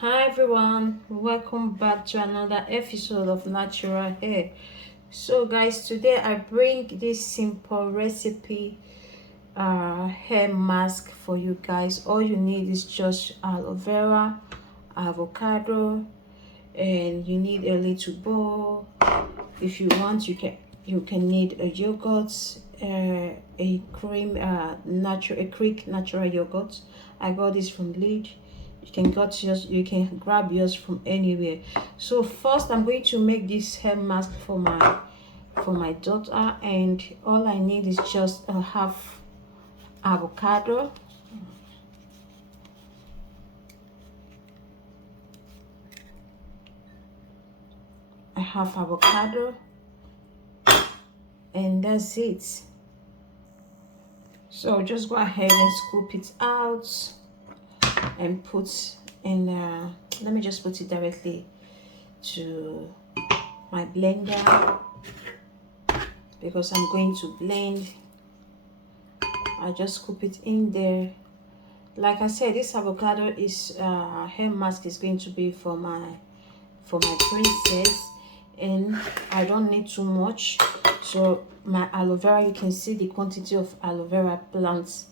Hi everyone, welcome back to another episode of Natural Hair. So guys, today I bring this simple recipe hair mask for you guys. All you need is just aloe vera, avocado, and you need a little bowl. If you want, you can need a yogurt, a cream, natural, a Greek natural yogurt. I got this from Lidl. You can grab yours from anywhere. So first I'm going to make this hair mask for my daughter, and all I need is just a half avocado, and that's it. So just go ahead and scoop it out and put in let me just put it directly to my blender because I'm going to blend. I just scoop it in there. Like I said, this avocado is hair mask is going to be for my princess, and I don't need too much. So my aloe vera, you can see the quantity of aloe vera plant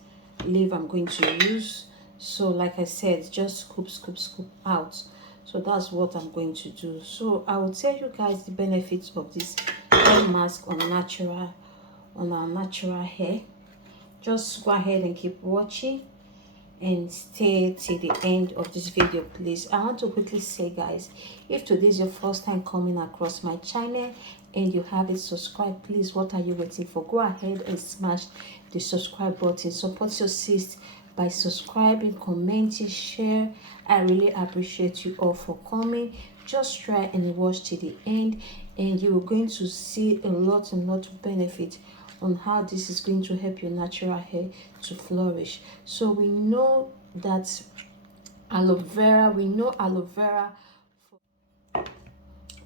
leaf I'm going to use. So like I said, just scoop out. So that's what I'm going to do. So I will tell you guys the benefits of this hair mask on our natural hair. Just go ahead and keep watching and stay till the end of this video, please. I want to quickly say, guys, if today is your first time coming across my channel and you haven't subscribed, please, what are you waiting for? Go ahead and smash the subscribe button. Support your sis by subscribing, commenting, share. I really appreciate you all for coming. Just try and watch till the end, and you are going to see a lot of benefit on how this is going to help your natural hair to flourish. So we know that aloe vera,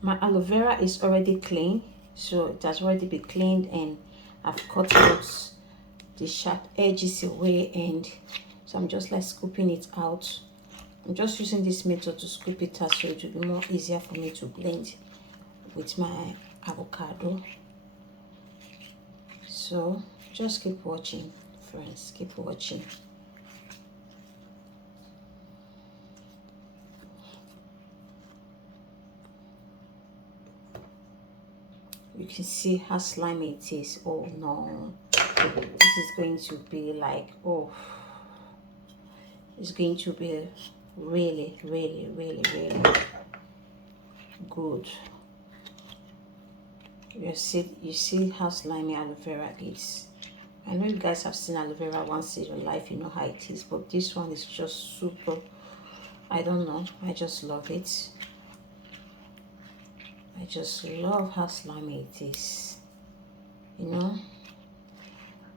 my aloe vera is already clean, so it has already been cleaned, and I've cut out the sharp edges away, and so I'm just like scooping it out. I'm just using this method to scoop it out so it will be more easier for me to blend with my avocado. So just keep watching, friends, keep watching. You can see how slimy it is. Oh no, this is going to be like, oh, it's going to be really good. You see how slimy aloe vera is. I know you guys have seen aloe vera once in your life, you know how it is, but this one is just super. I don't know, I just love it. I just love how slimy it is, you know.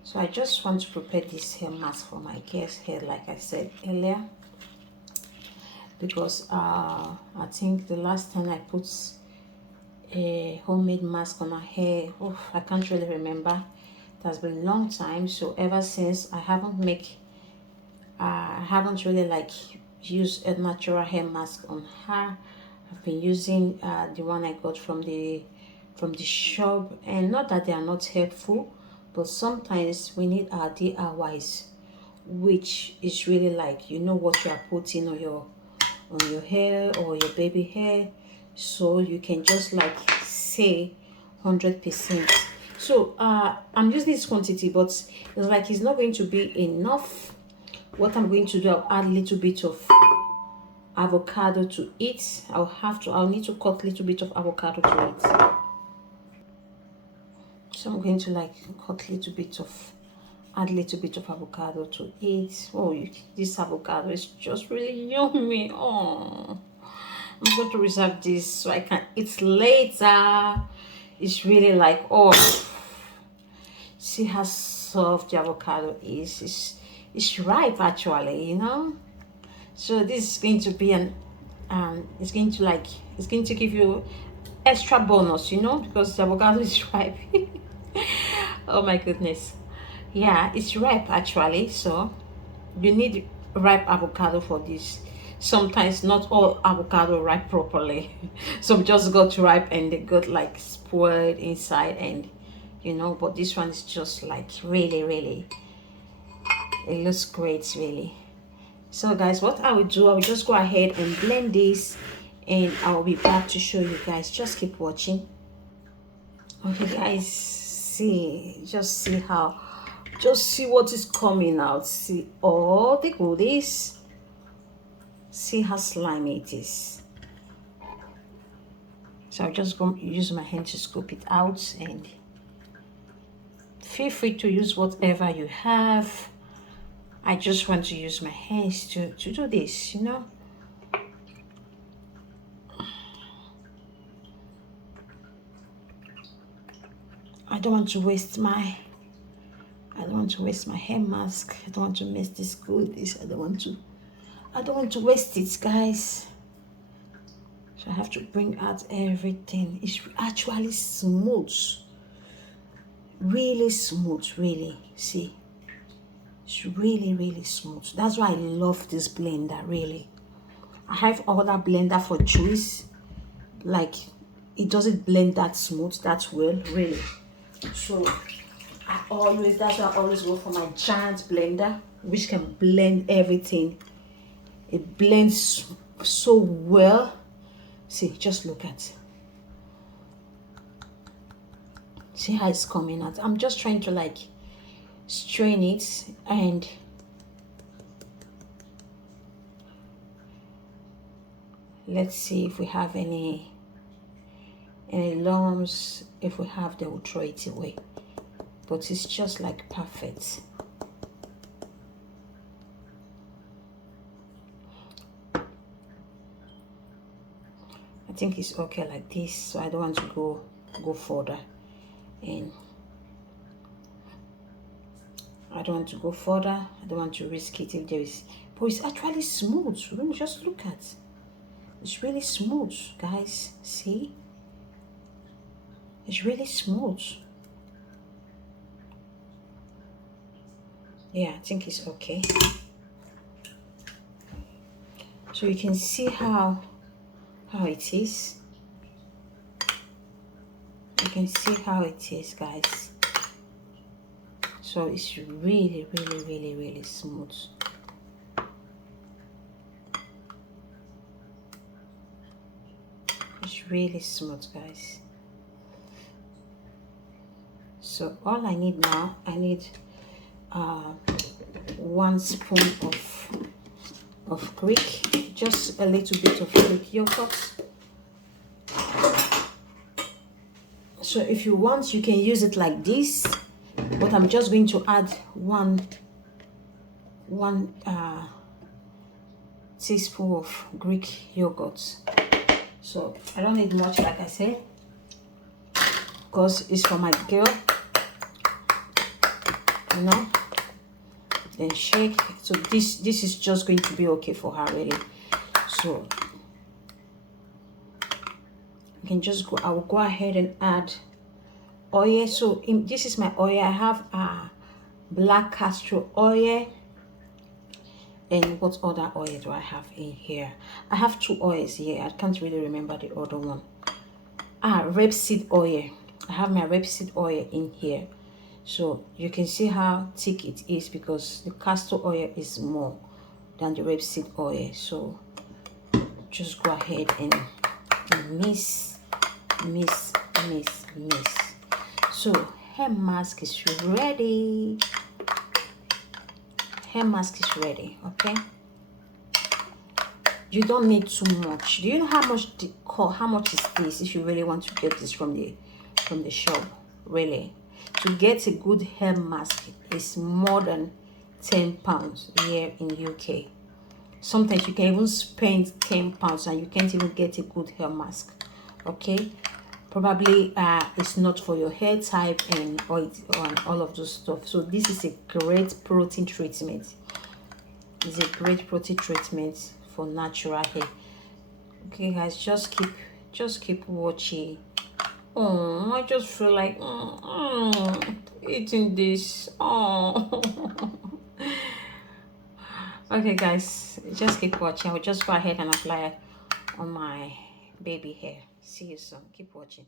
So I just want to prepare this hair mask for my girl's hair, like I said earlier, because I think the last time I put a homemade mask on her hair, oh, I can't really remember. It has been a long time. So ever since, I haven't really like used a natural hair mask on her. I've been using the one I got from the shop, and not that they are not helpful, but sometimes we need our DIYs, which is really like, you know what you are putting on your hair or your baby hair, so you can just like say 100%. So I'm using this quantity, but it's like it's not going to be enough. What I'm going to do, I'll add a little bit of avocado to it. I'll need to cut a little bit of avocado to it. So I'm going to like cut a little bit of, add a little bit of avocado to it. Oh, this avocado is just really yummy. Oh, I'm going to reserve this so I can eat later. It's really like, oh, see how soft the avocado is. It's ripe actually, you know. So this is going to be it's going to give you extra bonus, you know, because the avocado is ripe. Oh my goodness. Yeah, it's ripe actually, so you need ripe avocado for this. sometimes not all avocado ripe properly. Some just got ripe and they got like spoiled inside, and you know, but this one is just like really, it looks great really. So guys, what I will do, I will just go ahead and blend this, and I will be back to show you guys. Just keep watching. Okay guys, just see what is coming out. See all the goodies. See how slimy it is. So I'm just going to use my hand to scoop it out, and feel free to use whatever you have. I just want to use my hands to do this, you know. I don't want to waste my hair mask. I don't want to mess this goodies. I don't want to waste it, guys. So I have to bring out everything. It's actually smooth. Really smooth, really. See? It's really smooth. That's why I love this blender, really. I have other blender for juice. Like, it doesn't blend that smooth, that well, really. So that's why I always go for my giant blender, which can blend everything. It blends so well. See, just look at. See how it's coming out. I'm just trying to like strain it, and let's see if we have any lumps. If we have, they will throw it away. But it's just like perfect. I think it's okay like this, so I don't want to go further, and I don't want to go further. I don't want to risk it if there is, but it's actually smooth. Really, just look at, it's really smooth, guys. See, it's really smooth. Yeah, I think it's okay. So you can see how it is. You can see how it is, guys. So it's really smooth. It's really smooth, guys. So all I need now, I need 1 spoon of Greek, just a little bit of Greek yogurt. So if you want, you can use it like this, but I'm just going to add one teaspoon of Greek yogurt. So I don't need much, like I said, because it's for my girl, you know. Then shake. So this is just going to be okay for her, really. So you can just go, I will go ahead and add oil. So this is my oil. I have black castor oil, and what other oil do I have in here? I have 2 oils here. I can't really remember the other one. Rapeseed oil. I have my rapeseed oil in here. So you can see how thick it is because the castor oil is more than the rapeseed oil. So just go ahead and mix. So hair mask is ready. Hair mask is ready. Okay, you don't need too much. Do you know how much is this? If you really want to get this from the shop, really, to get a good hair mask is more than £10 here in UK. Sometimes you can even spend £10 and you can't even get a good hair mask. Okay, probably it's not for your hair type and all of those stuff. So this is a great protein treatment. It's a great protein treatment for natural hair. Okay guys, just keep watching. Oh, I just feel like eating this. Oh, Okay, guys, just keep watching. I will just go ahead and apply it on my baby hair. See you soon. Keep watching.